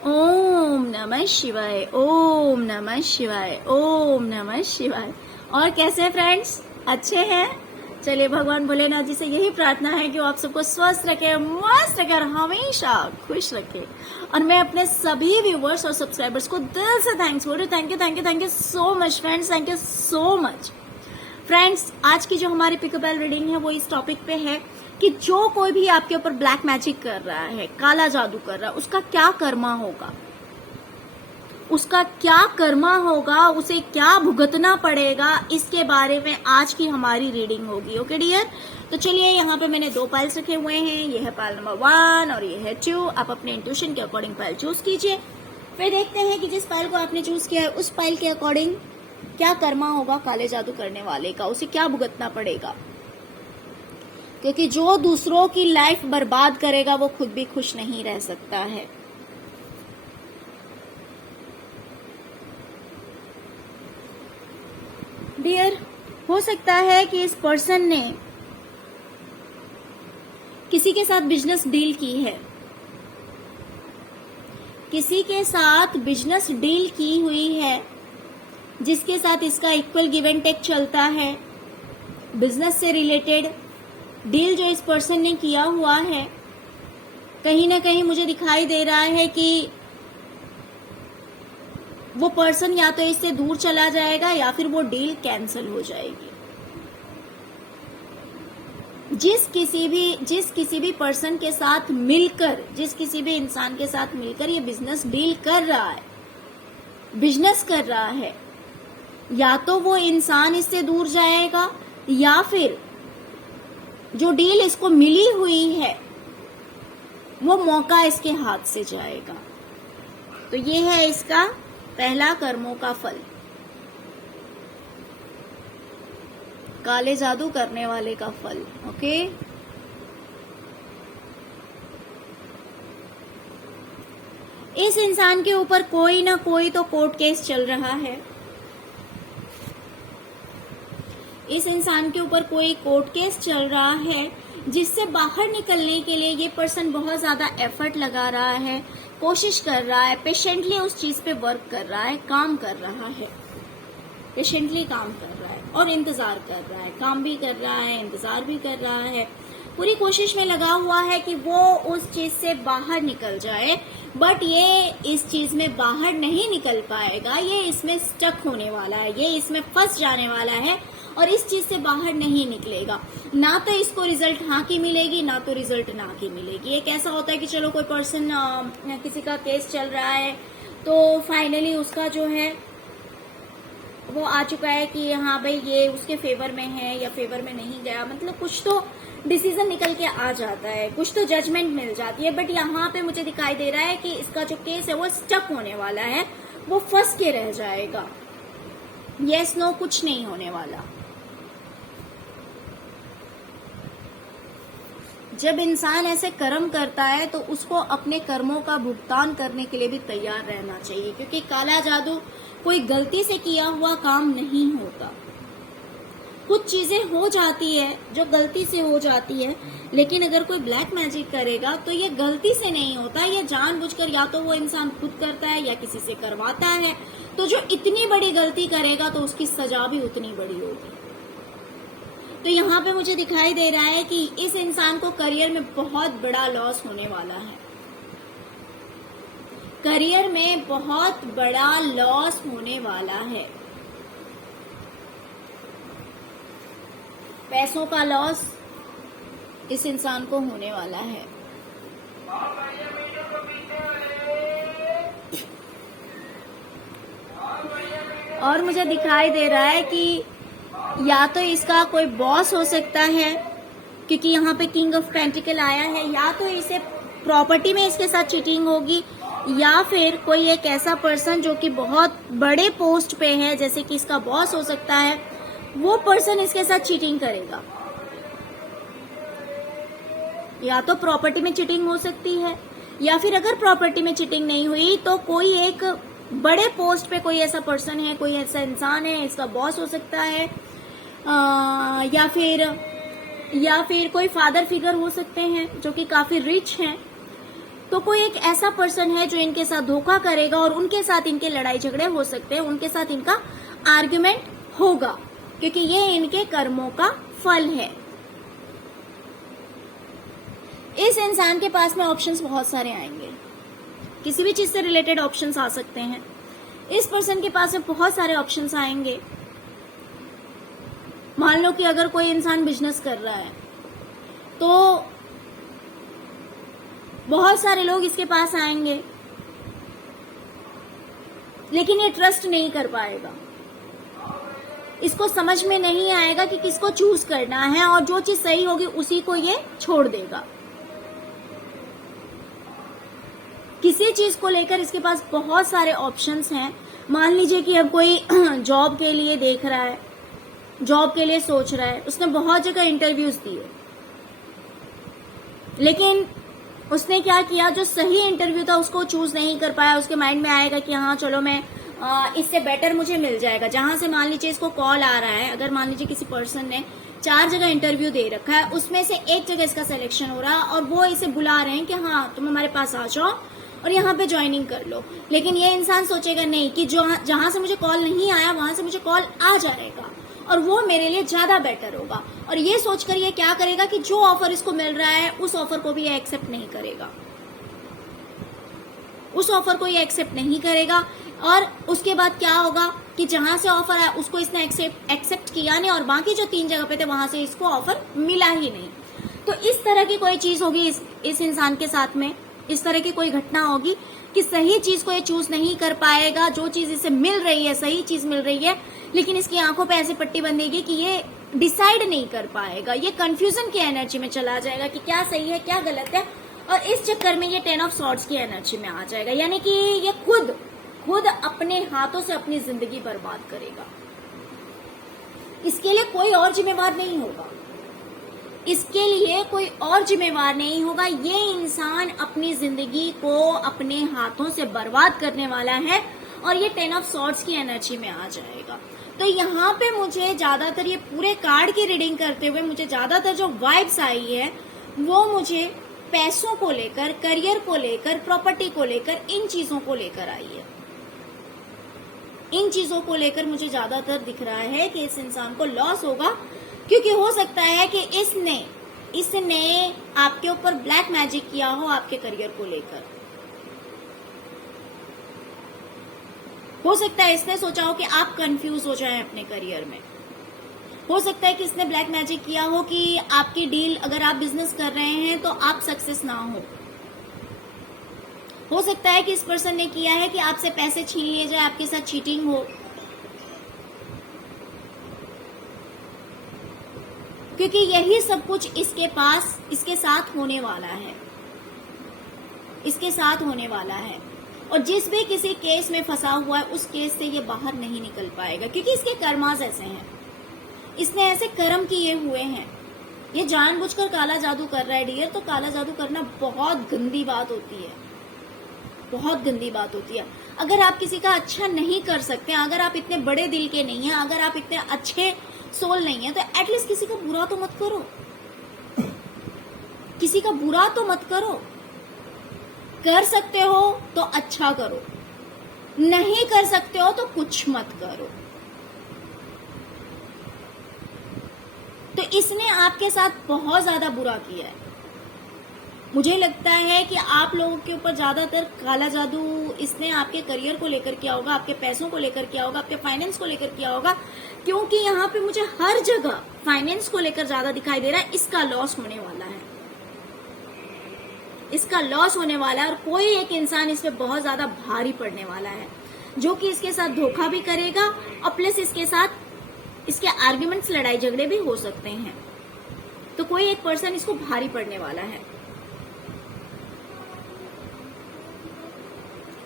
ओम नमः शिवाय, ओम नमः शिवाय, ओम नमः शिवाय। और कैसे हैं फ्रेंड्स, अच्छे हैं? चलिए भगवान भोलेनाथ जी से यही प्रार्थना है कि वो आप सबको स्वस्थ रखे, मस्त रखे और हमेशा खुश रखे। और मैं अपने सभी व्यूवर्स और सब्सक्राइबर्स को दिल से थैंक्स बोल रही हूँ। Thank you thank you thank you so much friends, thank you so much friends. आज की जो हमारी पिकअप रीडिंग है वो इस टॉपिक पे है कि जो कोई भी आपके ऊपर ब्लैक मैजिक कर रहा है, काला जादू कर रहा है, उसका क्या कर्मा होगा, उसका क्या कर्मा होगा, उसे क्या भुगतना पड़ेगा, इसके बारे में आज की हमारी रीडिंग होगी। ओके डियर, तो चलिए यहाँ पे मैंने 2 पाइल्स रखे हुए हैं। ये है पाइल नंबर 1 और ये है 2। आप अपने इंट्यूशन के अकॉर्डिंग पाइल चूज कीजिए। फिर देखते हैं कि जिस पाइल को आपने चूज किया है उस पाइल के अकॉर्डिंग क्या कर्मा होगा काले जादू करने वाले का, उसे क्या भुगतना पड़ेगा। क्योंकि जो दूसरों की लाइफ बर्बाद करेगा वो खुद भी खुश नहीं रह सकता है। डियर, हो सकता है कि इस पर्सन ने किसी के साथ बिजनेस डील की है, किसी के साथ बिजनेस डील की हुई है जिसके साथ इसका इक्वल गिव एंड टेक चलता है। बिजनेस से रिलेटेड डील जो इस पर्सन ने किया हुआ है, कहीं ना कहीं मुझे दिखाई दे रहा है कि वो पर्सन या तो इससे दूर चला जाएगा या फिर वो डील कैंसिल हो जाएगी। जिस किसी भी पर्सन के साथ मिलकर, जिस किसी भी इंसान के साथ मिलकर ये बिजनेस डील कर रहा है, बिजनेस कर रहा है, या तो वो इंसान इससे दूर जाएगा या फिर जो डील इसको मिली हुई है वो मौका इसके हाथ से जाएगा। तो ये है इसका पहला कर्मों का फल, काले जादू करने वाले का फल। ओके, इस इंसान के ऊपर कोई ना कोई तो कोर्ट केस चल रहा है। इस इंसान के ऊपर कोई कोर्ट केस चल रहा है जिससे बाहर निकलने के लिए ये पर्सन बहुत ज्यादा एफर्ट लगा रहा है, कोशिश कर रहा है, पेशेंटली उस चीज पे वर्क कर रहा है, काम कर रहा है, पेशेंटली काम कर रहा है और इंतजार कर रहा है, काम भी कर रहा है, इंतजार भी कर रहा है, पूरी कोशिश में लगा हुआ है कि वो उस चीज से बाहर निकल जाए। बट ये इस चीज में बाहर नहीं निकल पाएगा, ये इसमें स्टक होने वाला है, ये इसमें फंस जाने वाला है और इस चीज से बाहर नहीं निकलेगा। ना तो इसको रिजल्ट हाँ की मिलेगी, ना तो रिजल्ट ना की मिलेगी। एक ऐसा होता है कि चलो कोई पर्सन किसी का केस चल रहा है तो फाइनली उसका जो है वो आ चुका है कि हाँ भाई ये उसके फेवर में है या फेवर में नहीं गया, मतलब कुछ तो डिसीजन निकल के आ जाता है, कुछ तो जजमेंट मिल जाती है। बट यहाँ पे मुझे दिखाई दे रहा है कि इसका जो केस है वो स्टक होने वाला है, वो फंस के रह जाएगा। यस नो कुछ नहीं होने वाला। जब इंसान ऐसे कर्म करता है तो उसको अपने कर्मों का भुगतान करने के लिए भी तैयार रहना चाहिए, क्योंकि काला जादू कोई गलती से किया हुआ काम नहीं होता। कुछ चीजें हो जाती है जो गलती से हो जाती है, लेकिन अगर कोई ब्लैक मैजिक करेगा तो ये गलती से नहीं होता, ये जानबूझकर या तो वो इंसान खुद करता है या किसी से करवाता है। तो जो इतनी बड़ी गलती करेगा तो उसकी सजा भी उतनी बड़ी होगी। तो यहाँ पे मुझे दिखाई दे रहा है कि इस इंसान को करियर में बहुत बड़ा लॉस होने वाला है, करियर में बहुत बड़ा लॉस होने वाला है, पैसों का लॉस इस इंसान को होने वाला है। और मुझे दिखाई दे रहा है कि या तो इसका कोई बॉस हो सकता है, क्योंकि यहाँ पे किंग ऑफ पेंटिकल आया है, या तो इसे प्रॉपर्टी में इसके साथ चीटिंग होगी, या फिर कोई एक ऐसा पर्सन जो कि बहुत बड़े पोस्ट पे है, जैसे कि इसका बॉस हो सकता है, वो पर्सन इसके साथ चीटिंग करेगा। या तो प्रॉपर्टी में चीटिंग हो सकती है, या फिर अगर प्रॉपर्टी में चीटिंग नहीं हुई तो कोई एक बड़े पोस्ट पे कोई ऐसा पर्सन है, कोई ऐसा इंसान है, इसका बॉस हो सकता है, या फिर कोई फादर फिगर हो सकते हैं जो कि काफी रिच हैं। तो कोई एक ऐसा पर्सन है जो इनके साथ धोखा करेगा और उनके साथ इनके लड़ाई झगड़े हो सकते हैं, उनके साथ इनका आर्ग्यूमेंट होगा, क्योंकि ये इनके कर्मों का फल है। इस इंसान के पास में ऑप्शंस बहुत सारे आएंगे, किसी भी चीज से रिलेटेड ऑप्शंस आ सकते हैं। इस पर्सन के पास में बहुत सारे ऑप्शंस आएंगे। मान लो कि अगर कोई इंसान बिजनेस कर रहा है तो बहुत सारे लोग इसके पास आएंगे, लेकिन ये ट्रस्ट नहीं कर पाएगा, इसको समझ में नहीं आएगा कि किसको चूज करना है, और जो चीज सही होगी उसी को ये छोड़ देगा। किसी चीज को लेकर इसके पास बहुत सारे ऑप्शंस हैं। मान लीजिए कि अब कोई जॉब के लिए देख रहा है, जॉब के लिए सोच रहा है, उसने बहुत जगह इंटरव्यूज दिए, लेकिन उसने क्या किया, जो सही इंटरव्यू था उसको चूज नहीं कर पाया। उसके माइंड में आएगा कि हाँ चलो मैं इससे बेटर मुझे मिल जाएगा। जहां से मान लीजिए इसको कॉल आ रहा है, अगर मान लीजिए किसी पर्सन ने 4 जगह इंटरव्यू दे रखा है, उसमें से एक जगह इसका सिलेक्शन हो रहा है और वो इसे बुला रहे हैं कि हाँ तुम हमारे पास आ जाओ और यहाँ पे ज्वाइनिंग कर लो, लेकिन ये इंसान सोचेगा नहीं कि जहां से मुझे कॉल नहीं आया वहां से मुझे कॉल आ जाएगा और वो मेरे लिए ज्यादा बेटर होगा। और ये सोचकर ये क्या करेगा कि जो ऑफर इसको मिल रहा है उस ऑफर को भी ये एक्सेप्ट नहीं करेगा, उस ऑफर को ये एक्सेप्ट नहीं करेगा। और उसके बाद क्या होगा कि जहां से ऑफर आया उसको इसने एक्सेप्ट किया नहीं, और बाकी जो 3 जगह पे थे वहां से इसको ऑफर मिला ही नहीं। तो इस तरह की कोई चीज होगी इस इंसान के साथ में, इस तरह की कोई घटना होगी कि सही चीज को ये चूज नहीं कर पाएगा। जो चीज इसे मिल रही है, सही चीज मिल रही है, लेकिन इसकी आंखों पे ऐसी पट्टी बंधेगी कि ये डिसाइड नहीं कर पाएगा, ये कंफ्यूजन की एनर्जी में चला जाएगा कि क्या सही है क्या गलत है, और इस चक्कर में ये 10 ऑफ सॉर्ड्स की एनर्जी में आ जाएगा। यानी कि ये खुद अपने हाथों से अपनी जिंदगी बर्बाद करेगा। इसके लिए कोई और जिम्मेवार नहीं होगा, इसके लिए कोई और जिम्मेवार नहीं होगा। ये इंसान अपनी जिंदगी को अपने हाथों से बर्बाद करने वाला है और ये 10 ऑफ सॉर्ड्स की एनर्जी में आ जाएगा। तो यहाँ पे मुझे ज्यादातर ये पूरे कार्ड की रीडिंग करते हुए मुझे ज्यादातर जो वाइब्स आई है वो मुझे पैसों को लेकर, करियर को लेकर, प्रॉपर्टी को लेकर, इन चीजों को लेकर आई है। इन चीजों को लेकर मुझे ज्यादातर दिख रहा है कि इस इंसान को लॉस होगा, क्योंकि हो सकता है कि इसने आपके ऊपर ब्लैक मैजिक किया हो आपके करियर को लेकर। हो सकता है इसने सोचा हो कि आप कंफ्यूज हो जाएं अपने करियर में। हो सकता है कि इसने ब्लैक मैजिक किया हो कि आपकी डील, अगर आप बिजनेस कर रहे हैं तो आप सक्सेस ना हो सकता है कि इस पर्सन ने किया है कि आपसे पैसे छीन लिए जाए, आपके साथ चीटिंग हो, क्योंकि यही सब कुछ इसके साथ होने वाला है, इसके साथ होने वाला है। और जिस भी किसी केस में फंसा हुआ है उस केस से ये बाहर नहीं निकल पाएगा, क्योंकि इसके कर्मास ऐसे हैं, इसने ऐसे कर्म किए हुए हैं। ये जानबूझकर काला जादू कर रहा है डियर। तो काला जादू करना बहुत गंदी बात होती है, बहुत गंदी बात होती है। अगर आप किसी का अच्छा नहीं कर सकते, अगर आप इतने बड़े दिल के नहीं हैं, अगर आप इतने अच्छे सोल नहीं है, तो एटलीस्ट किसी का बुरा तो मत करो, किसी का बुरा तो मत करो। कर सकते हो तो अच्छा करो, नहीं कर सकते हो तो कुछ मत करो। तो इसने आपके साथ बहुत ज्यादा बुरा किया है। मुझे लगता है कि आप लोगों के ऊपर ज्यादातर काला जादू इसने आपके करियर को लेकर किया होगा, आपके पैसों को लेकर किया होगा, आपके फाइनेंस को लेकर किया होगा, क्योंकि यहाँ पे मुझे हर जगह फाइनेंस को लेकर ज्यादा दिखाई दे रहा है। इसका लॉस होने वाला है, इसका लॉस होने वाला है, और कोई एक इंसान इस पे बहुत ज्यादा भारी पड़ने वाला है, जो कि इसके साथ धोखा भी करेगा और प्लस इसके साथ इसके आर्ग्यूमेंट्स, लड़ाई झगड़े भी हो सकते हैं। तो कोई एक पर्सन इसको भारी पड़ने वाला है,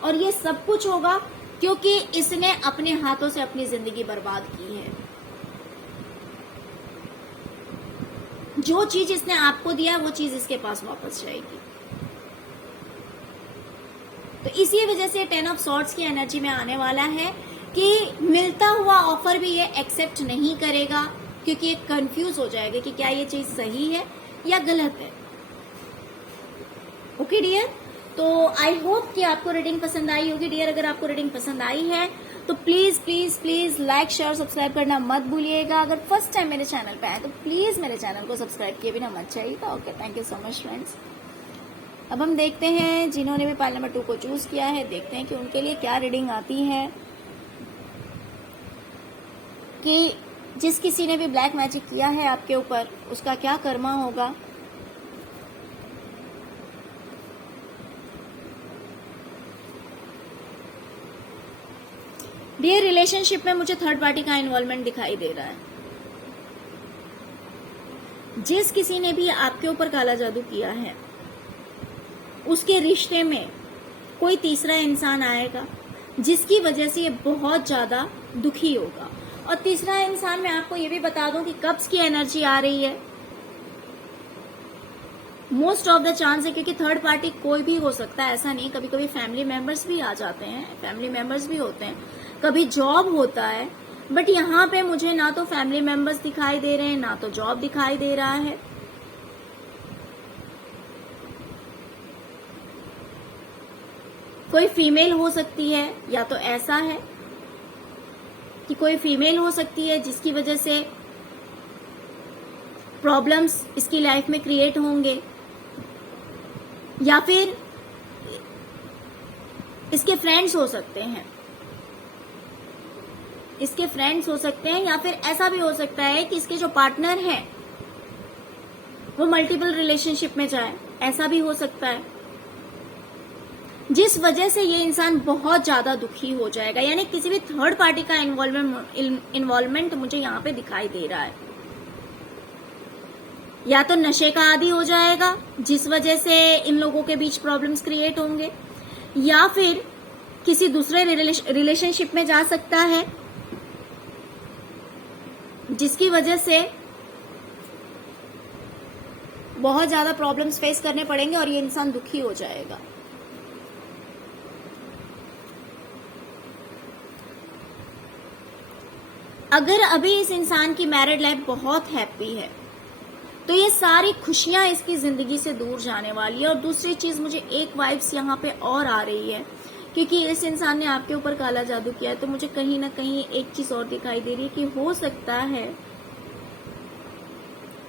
और ये सब कुछ होगा क्योंकि इसने अपने हाथों से अपनी जिंदगी बर्बाद की है। जो चीज इसने आपको दिया वो चीज इसके पास वापस जाएगी। तो इसी वजह से 10 ऑफ सॉर्ड्स की एनर्जी में आने वाला है कि मिलता हुआ ऑफर भी ये एक्सेप्ट नहीं करेगा, क्योंकि ये कंफ्यूज हो जाएगा कि क्या ये चीज सही है या गलत है। ओके डियर, तो आई होप कि आपको रीडिंग पसंद आई होगी डियर। अगर आपको रीडिंग पसंद आई है तो please please please like share subscribe करना मत भूलिएगा। अगर फर्स्ट टाइम मेरे चैनल पे आए तो प्लीज मेरे चैनल को सब्सक्राइब किए बिना मत जाइएगा। Okay, thank you so much friends. अब हम देखते हैं जिन्होंने भी पाइल नंबर 2 को चूज किया है, देखते हैं कि उनके लिए क्या रीडिंग आती है, कि जिस किसी ने भी ब्लैक मैजिक किया है आपके ऊपर उसका क्या कर्मा होगा। डियर, रिलेशनशिप में मुझे थर्ड पार्टी का इन्वॉल्वमेंट दिखाई दे रहा है। जिस किसी ने भी आपके ऊपर काला जादू किया है उसके रिश्ते में कोई तीसरा इंसान आएगा जिसकी वजह से ये बहुत ज्यादा दुखी होगा। और तीसरा इंसान, मैं आपको ये भी बता दूं कि कब्ज की एनर्जी आ रही है मोस्ट ऑफ द चांस है, क्योंकि थर्ड पार्टी कोई भी हो सकता है, ऐसा नहीं। कभी कभी फैमिली मेंबर्स भी आ जाते हैं, फैमिली मेंबर्स भी होते हैं, कभी जॉब होता है, बट यहाँ पे मुझे ना तो फैमिली मेंबर्स दिखाई दे रहे हैं ना तो जॉब दिखाई दे रहा है। कोई फीमेल हो सकती है, या तो ऐसा है कि कोई फीमेल हो सकती है जिसकी वजह से प्रॉब्लम्स इसकी लाइफ में क्रिएट होंगे, या फिर इसके फ्रेंड्स हो सकते हैं, इसके फ्रेंड्स हो सकते हैं, या फिर ऐसा भी हो सकता है कि इसके जो पार्टनर हैं वो मल्टीपल रिलेशनशिप में जाए, ऐसा भी हो सकता है, जिस वजह से ये इंसान बहुत ज्यादा दुखी हो जाएगा। यानी किसी भी थर्ड पार्टी का इन्वॉल्वमेंट मुझे यहाँ पे दिखाई दे रहा है। या तो नशे का आदी हो जाएगा जिस वजह से इन लोगों के बीच प्रॉब्लम्स क्रिएट होंगे, या फिर किसी दूसरे रिलेशनशिप में जा सकता है जिसकी वजह से बहुत ज्यादा प्रॉब्लम्स फेस करने पड़ेंगे और ये इंसान दुखी हो जाएगा। अगर अभी इस इंसान की मैरिड लाइफ बहुत हैप्पी है तो ये सारी खुशियां इसकी जिंदगी से दूर जाने वाली है। और दूसरी चीज, मुझे एक वाइब्स यहाँ पे और आ रही है, क्योंकि इस इंसान ने आपके ऊपर काला जादू किया है, तो मुझे कहीं ना कहीं एक चीज और दिखाई दे रही है कि हो सकता है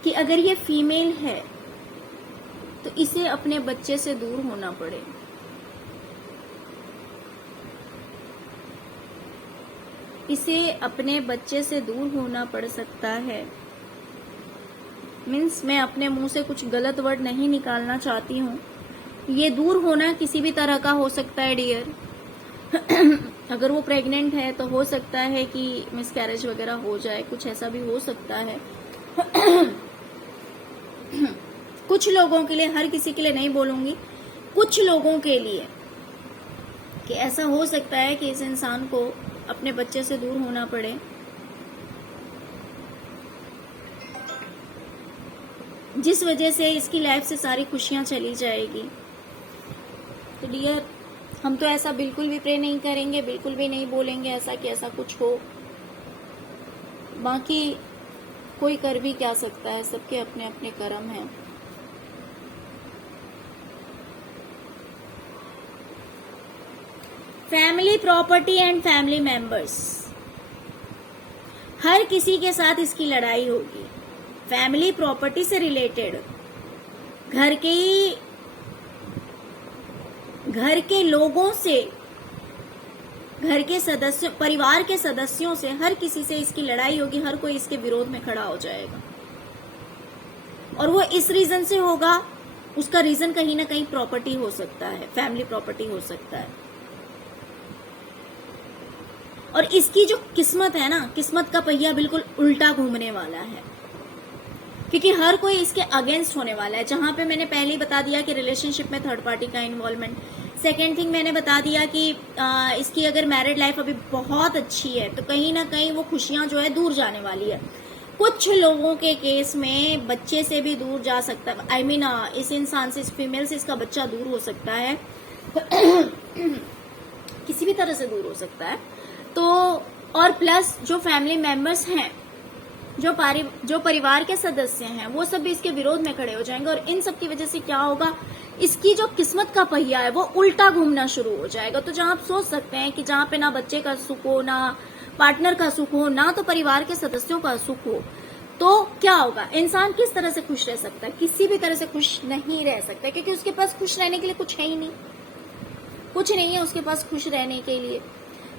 कि अगर ये फीमेल है तो इसे अपने बच्चे से दूर होना पड़े। इसे अपने बच्चे से दूर होना पड़ सकता है। मीन्स मैं अपने मुंह से कुछ गलत वर्ड नहीं निकालना चाहती हूँ। ये दूर होना किसी भी तरह का हो सकता है डियर। अगर वो प्रेग्नेंट है तो हो सकता है कि मिसकैरेज वगैरह हो जाए, कुछ ऐसा भी हो सकता है। कुछ लोगों के लिए, हर किसी के लिए नहीं बोलूंगी, कुछ लोगों के लिए कि ऐसा हो सकता है कि इस इंसान को अपने बच्चे से दूर होना पड़े, जिस वजह से इसकी लाइफ से सारी खुशियां चली जाएगी। तो डियर, हम तो ऐसा बिल्कुल भी प्रे नहीं करेंगे, बिल्कुल भी नहीं बोलेंगे ऐसा कि ऐसा कुछ हो। बाकी कोई कर भी क्या सकता है, सबके अपने अपने कर्म हैं। Family, property and family members, हर किसी के साथ इसकी लड़ाई होगी। फैमिली प्रॉपर्टी से रिलेटेड, घर के लोगों से, घर के सदस्यों, परिवार के सदस्यों से, हर किसी से इसकी लड़ाई होगी। हर कोई इसके विरोध में खड़ा हो जाएगा और वो इस रीजन से होगा, उसका रीजन कहीं ना कहीं प्रॉपर्टी हो सकता है, फैमिली प्रॉपर्टी हो सकता है। और इसकी जो किस्मत है ना, किस्मत का पहिया बिल्कुल उल्टा घूमने वाला है, क्योंकि हर कोई इसके अगेंस्ट होने वाला है। जहां पे मैंने पहले ही बता दिया कि रिलेशनशिप में थर्ड पार्टी का इन्वॉल्वमेंट। सेकेंड थिंग मैंने बता दिया कि इसकी अगर मैरिड लाइफ अभी बहुत अच्छी है तो कहीं ना कहीं वो खुशियां जो है दूर जाने वाली है। कुछ लोगों के केस में बच्चे से भी दूर जा सकता है। आई मीन इस इंसान से, इस फीमेल से इसका बच्चा दूर हो सकता है। किसी भी तरह से दूर हो सकता है। तो और प्लस जो फैमिली मेंबर्स हैं, जो परिवार के सदस्य हैं, वो सब भी इसके विरोध में खड़े हो जाएंगे। और इन सब की वजह से क्या होगा इसकी जो किस्मत का पहिया है वो उल्टा घूमना शुरू हो जाएगा। तो जहां आप सोच सकते हैं कि जहां पे ना बच्चे का सुख हो, ना पार्टनर का सुख हो, ना तो परिवार के सदस्यों का सुख हो, तो क्या होगा? इंसान किस तरह से खुश रह सकता है? किसी भी तरह से खुश नहीं रह सकता, क्योंकि उसके पास खुश रहने के लिए कुछ है ही नहीं, कुछ नहीं है उसके पास खुश रहने के लिए।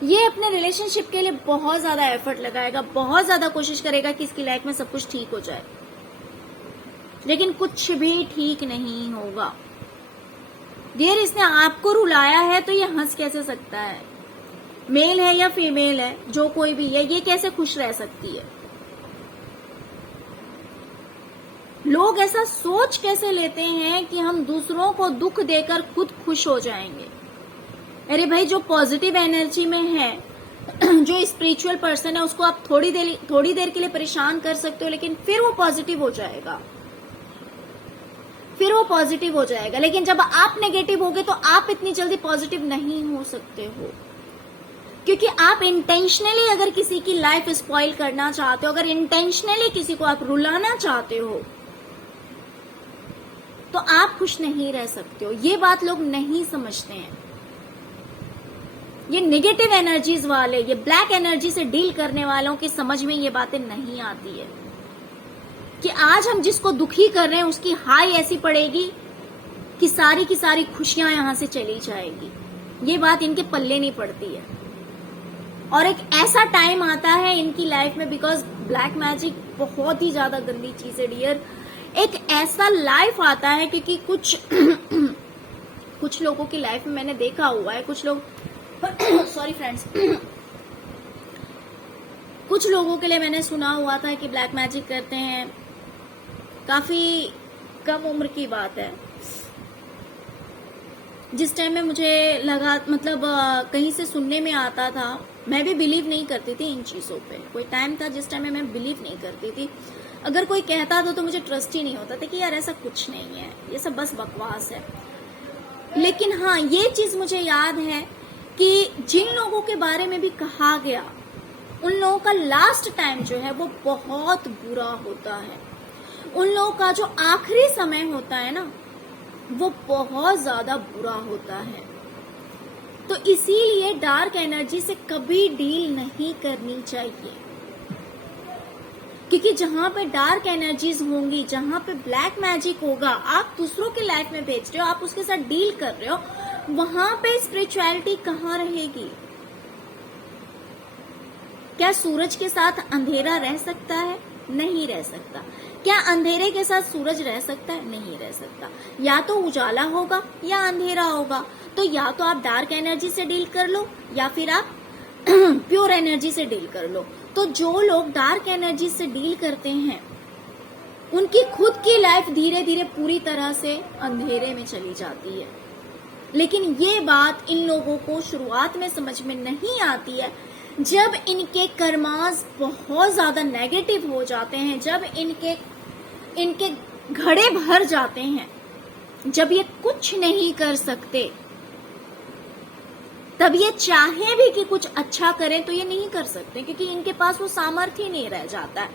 ये अपने रिलेशनशिप के लिए बहुत ज्यादा एफर्ट लगाएगा, बहुत ज्यादा कोशिश करेगा कि इसकी लाइफ में सब कुछ ठीक हो जाए, लेकिन कुछ भी ठीक नहीं होगा। डियर, इसने आपको रुलाया है तो ये हंस कैसे सकता है? मेल है या फीमेल है, जो कोई भी है, ये कैसे खुश रह सकती है? लोग ऐसा सोच कैसे लेते हैं कि हम दूसरों को दुख देकर खुद खुश हो जाएंगे? अरे भाई, जो पॉजिटिव एनर्जी में है, जो स्पिरिचुअल पर्सन है, उसको आप थोड़ी देर के लिए परेशान कर सकते हो, लेकिन फिर वो पॉजिटिव हो जाएगा, फिर वो पॉजिटिव हो जाएगा। लेकिन जब आप नेगेटिव होगे तो आप इतनी जल्दी पॉजिटिव नहीं हो सकते हो, क्योंकि आप इंटेंशनली अगर किसी की लाइफ स्पॉइल करना चाहते हो, अगर इंटेंशनली किसी को आप रुलाना चाहते हो, तो आप खुश नहीं रह सकते हो। ये बात लोग नहीं समझते हैं। ये नेगेटिव एनर्जीज वाले, ये ब्लैक एनर्जी से डील करने वालों की समझ में ये बातें नहीं आती है कि आज हम जिसको दुखी कर रहे हैं उसकी हाई ऐसी पड़ेगी कि सारी की सारी खुशियां यहां से चली जाएगी। ये बात इनके पल्ले नहीं पड़ती है। और एक ऐसा टाइम आता है इनकी लाइफ में, बिकॉज ब्लैक मैजिक बहुत ही ज्यादा गंदी चीज है डियर। एक ऐसा लाइफ आता है, क्योंकि कुछ लोगों की लाइफ में मैंने देखा हुआ है, कुछ लोग सॉरी फ्रेंड्स, कुछ लोगों के लिए मैंने सुना हुआ था कि ब्लैक मैजिक करते हैं। काफी कम उम्र की बात है, जिस टाइम में मुझे लगा, मतलब कहीं से सुनने में आता था, मैं भी बिलीव नहीं करती थी इन चीजों पे। कोई टाइम था जिस टाइम में मैं बिलीव नहीं करती थी। अगर कोई कहता था तो मुझे ट्रस्ट ही नहीं होता था कि यार ऐसा कुछ नहीं है, ये सब बस बकवास है। लेकिन हाँ, ये चीज मुझे याद है कि जिन लोगों के बारे में भी कहा गया, उन लोगों का लास्ट टाइम जो है वो बहुत बुरा होता है। उन लोगों का जो आखिरी समय होता है ना, वो बहुत ज्यादा बुरा होता है। तो इसीलिए डार्क एनर्जी से कभी डील नहीं करनी चाहिए, क्योंकि जहां पे डार्क एनर्जीज होंगी, जहां पे ब्लैक मैजिक होगा, आप दूसरों की लाइफ में भेज रहे हो, आप उसके साथ डील कर रहे हो, वहां पे स्पिरिचुअलिटी कहाँ रहेगी? क्या सूरज के साथ अंधेरा रह सकता है? नहीं रह सकता। क्या अंधेरे के साथ सूरज रह सकता है? नहीं रह सकता। या तो उजाला होगा या अंधेरा होगा। तो या तो आप डार्क एनर्जी से डील कर लो, या फिर आप प्योर एनर्जी से डील कर लो। तो जो लोग डार्क एनर्जी से डील करते हैं, उनकी खुद की लाइफ धीरे धीरे पूरी तरह से अंधेरे में चली जाती है। लेकिन ये बात इन लोगों को शुरुआत में समझ में नहीं आती है। जब इनके कर्मास बहुत ज्यादा नेगेटिव हो जाते हैं, जब इनके घड़े भर जाते हैं, जब ये कुछ नहीं कर सकते, तब ये चाहे भी कि कुछ अच्छा करें तो ये नहीं कर सकते, क्योंकि इनके पास वो सामर्थ्य ही नहीं रह जाता है।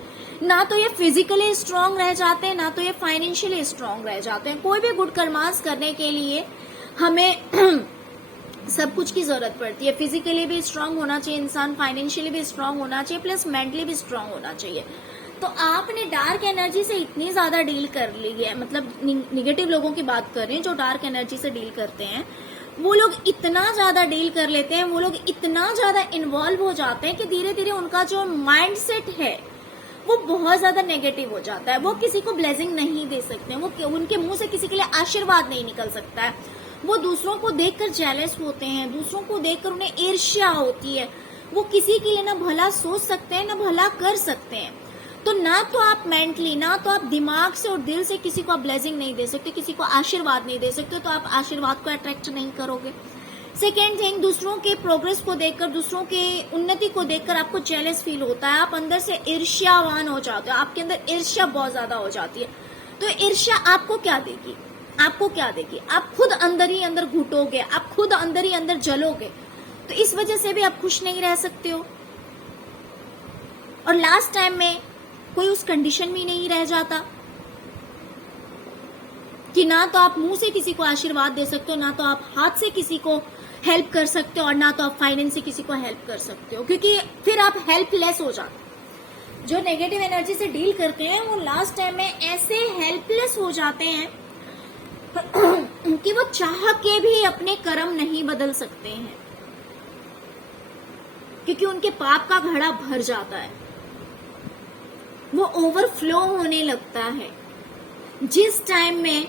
ना तो ये फिजिकली स्ट्रांग रह जाते हैं, ना तो ये फाइनेंशियली स्ट्रांग रह जाते हैं। कोई भी गुड कर्मास करने के लिए हमें सब कुछ की जरूरत पड़ती है। फिजिकली भी स्ट्रांग होना चाहिए इंसान, फाइनेंशियली भी स्ट्रांग होना चाहिए, प्लस मेंटली भी स्ट्रांग होना चाहिए। तो आपने डार्क एनर्जी से इतनी ज्यादा डील कर ली है, मतलब निगेटिव लोगों की बात कर रहे हैं जो डार्क एनर्जी से डील करते हैं, वो लोग इतना ज्यादा डील कर लेते हैं, वो लोग इतना ज्यादा इन्वॉल्व हो जाते हैं कि धीरे धीरे उनका जो माइंड सेट है वो बहुत ज्यादा नेगेटिव हो जाता है। वो किसी को ब्लेसिंग नहीं दे सकते, वो उनके मुंह से किसी के लिए आशीर्वाद नहीं निकल सकता है। वो दूसरों को देखकर जेलस होते हैं, दूसरों को देखकर उन्हें ईर्ष्या होती है। वो किसी के लिए ना भला सोच सकते हैं, ना भला कर सकते हैं। तो ना तो आप मेंटली, ना तो आप दिमाग से और दिल से किसी को आप ब्लेसिंग नहीं दे सकते, किसी को आशीर्वाद नहीं दे सकते, तो आप आशीर्वाद को अट्रैक्ट नहीं करोगे। सेकेंड थिंग, दूसरों के प्रोग्रेस को देखकर, दूसरों के उन्नति को देखकर आपको जेलस फील होता है, आप अंदर से ईर्ष्यावान हो जाते हो, आपके अंदर ईर्ष्या बहुत ज्यादा हो जाती है। तो ईर्ष्या आपको क्या देगी? आपको क्या देगी? आप खुद अंदर ही अंदर घुटोगे, आप खुद अंदर ही अंदर जलोगे। तो इस वजह से भी आप खुश नहीं रह सकते हो। और लास्ट टाइम में कोई उस कंडीशन में नहीं रह जाता। कि ना तो आप मुंह से किसी को आशीर्वाद दे सकते हो, ना तो आप हाथ से किसी को हेल्प कर सकते हो, और ना तो आप फाइनेंस से किसी को हेल्प कर सकते हो, क्योंकि फिर आप हेल्पलेस हो जाते हो। जो नेगेटिव एनर्जी से डील करते हैं वो लास्ट टाइम में ऐसे हेल्पलेस हो जाते हैं कि वो चाह के भी अपने कर्म नहीं बदल सकते हैं, क्योंकि उनके पाप का घड़ा भर जाता है, वो ओवरफ्लो होने लगता है। जिस टाइम में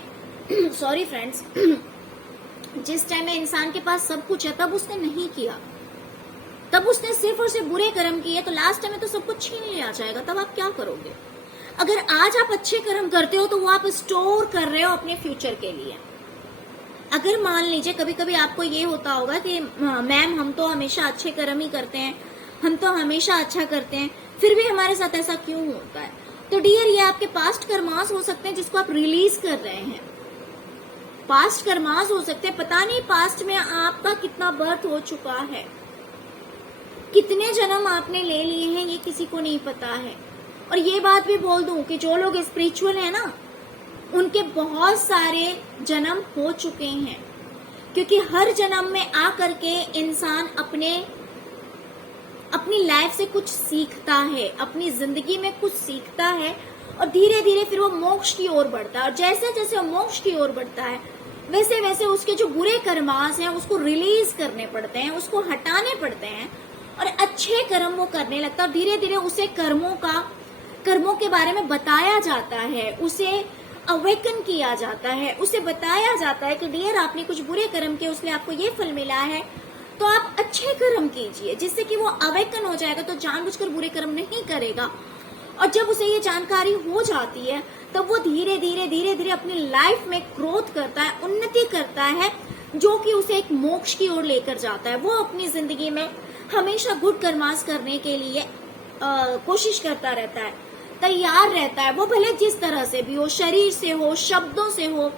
सॉरी फ्रेंड्स, जिस टाइम में इंसान के पास सब कुछ है तब उसने नहीं किया, तब उसने सिर्फ और सिर्फ बुरे कर्म किए, तो लास्ट टाइम में तो सब कुछ छीन लिया जाएगा। तब आप क्या करोगे? अगर आज आप अच्छे कर्म करते हो तो वो आप स्टोर कर रहे हो अपने फ्यूचर के लिए। अगर मान लीजिए कभी कभी आपको ये होता होगा कि मैम हम तो हमेशा अच्छे कर्म ही करते हैं, हम तो हमेशा अच्छा करते हैं, फिर भी हमारे साथ ऐसा क्यों होता है? तो डियर, ये आपके पास्ट कर्मास हो सकते हैं जिसको आप रिलीज कर रहे हैं। पास्ट कर्मास हो सकते हैं, पता नहीं पास्ट में आपका कितना बर्थ हो चुका है, कितने जन्म आपने ले लिए हैं, ये किसी को नहीं पता है। और ये बात भी बोल दूं कि जो लोग स्पिरिचुअल है ना, उनके बहुत सारे जन्म हो चुके हैं, क्योंकि हर जन्म में आकर के इंसान अपनी लाइफ से कुछ सीखता है, अपनी जिंदगी में कुछ सीखता है, और धीरे धीरे फिर वो मोक्ष की ओर बढ़ता है। और जैसे जैसे वो मोक्ष की ओर बढ़ता है वैसे वैसे उसके जो बुरे कर्मास हैं उसको रिलीज करने पड़ते हैं, उसको हटाने पड़ते हैं, और अच्छे कर्म वो करने लगता है। धीरे धीरे उसे कर्मों के बारे में बताया जाता है, उसे अवेकन किया जाता है, उसे बताया जाता है कि डियर आपने कुछ बुरे कर्म किए, उसलिए आपको ये फल मिला है, तो आप अच्छे कर्म कीजिए, जिससे कि वो अवेकन हो जाएगा, तो जानबूझकर बुरे कर्म नहीं करेगा। और जब उसे ये जानकारी हो जाती है तब वो धीरे धीरे अपनी लाइफ में ग्रोथ करता है, उन्नति करता है, जो कि उसे एक मोक्ष की ओर लेकर जाता है। वो अपनी जिंदगी में हमेशा गुड कर्मास करने के लिए कोशिश करता रहता है, तैयार रहता है। वो भले जिस तरह से भी हो, शरीर से हो, शब्दों से हो,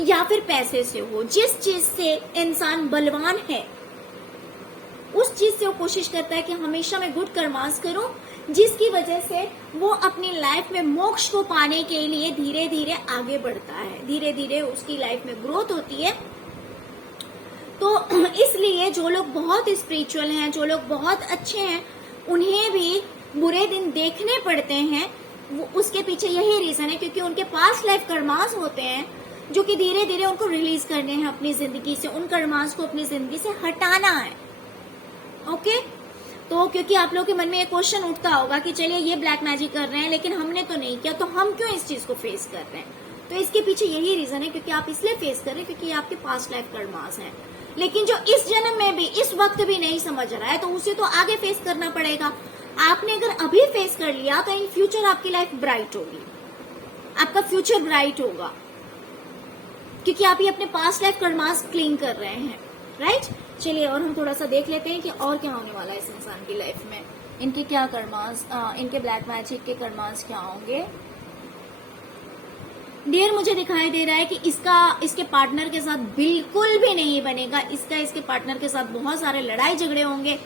या फिर पैसे से हो, जिस चीज से इंसान बलवान है उस चीज से वो कोशिश करता है कि हमेशा मैं गुड कर्मास करूं, जिसकी वजह से वो अपनी लाइफ में मोक्ष को पाने के लिए धीरे धीरे आगे बढ़ता है, धीरे धीरे उसकी लाइफ में ग्रोथ होती है। तो इसलिए जो लोग बहुत स्पिरिचुअल हैं, जो लोग बहुत अच्छे हैं, उन्हें भी बुरे दिन देखने पड़ते हैं। वो उसके पीछे यही रीजन है, क्योंकि उनके पास्ट लाइफ कर्मास होते हैं जो कि धीरे धीरे उनको रिलीज करने हैं अपनी जिंदगी से, उन कर्मास को अपनी जिंदगी से हटाना है। ओके, तो क्योंकि आप लोगों के मन में एक क्वेश्चन उठता होगा कि चलिए ये ब्लैक मैजिक कर रहे हैं लेकिन हमने तो नहीं किया, तो हम क्यों इस चीज को फेस कर रहे हैं? तो इसके पीछे यही रीजन है, क्योंकि आप इसलिए फेस कर रहे हैं क्योंकि ये आपके पास्ट लाइफ कर्मास हैं। लेकिन जो इस जन्म में भी इस वक्त भी नहीं समझ रहा है, तो उसे तो आगे फेस करना पड़ेगा। आपने अगर अभी फेस कर लिया तो इन फ्यूचर आपकी लाइफ ब्राइट होगी, आपका फ्यूचर ब्राइट होगा, क्योंकि आप ये अपने पास्ट लाइफ कर्मास क्लीन कर रहे हैं, राइट? चलिए और हम थोड़ा सा देख लेते हैं कि और क्या होने वाला है इस इंसान की लाइफ में, इनके क्या कर्मास, इनके ब्लैक मैजिक के कर्मास क्या होंगे। डियर, मुझे दिखाई दे रहा है कि इसके पार्टनर के साथ बिल्कुल भी नहीं बनेगा। इसके पार्टनर के साथ बहुत सारे लड़ाई झगड़े होंगे,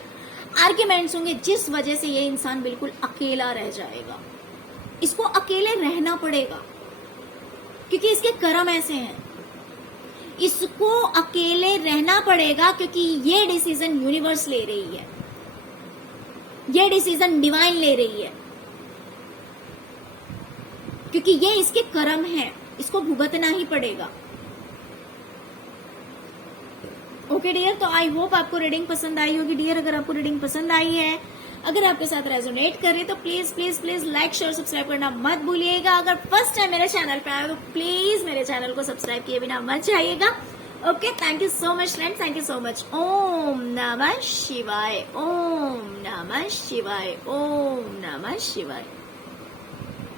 आर्ग्यूमेंट्स होंगे, जिस वजह से ये इंसान बिल्कुल अकेला रह जाएगा। इसको अकेले रहना पड़ेगा क्योंकि इसके कर्म ऐसे हैं। इसको अकेले रहना पड़ेगा क्योंकि ये डिसीजन यूनिवर्स ले रही है, ये डिसीजन डिवाइन ले रही है, क्योंकि ये इसके कर्म है, इसको भुगतना ही पड़ेगा। ओके डियर, तो आई होप आपको रीडिंग पसंद आई होगी। डियर, अगर आपको रीडिंग पसंद आई है, अगर आपके साथ रेजोनेट करे तो please please please like share subscribe करना मत भूलिएगा। अगर फर्स्ट टाइम मेरे चैनल पे आए तो प्लीज मेरे चैनल को सब्सक्राइब किए बिना मत जाइएगा। Okay, thank you so much friends, thank you so much. ओम नमः शिवाय, ओम नमः शिवाय, ओम नमः शिवाय।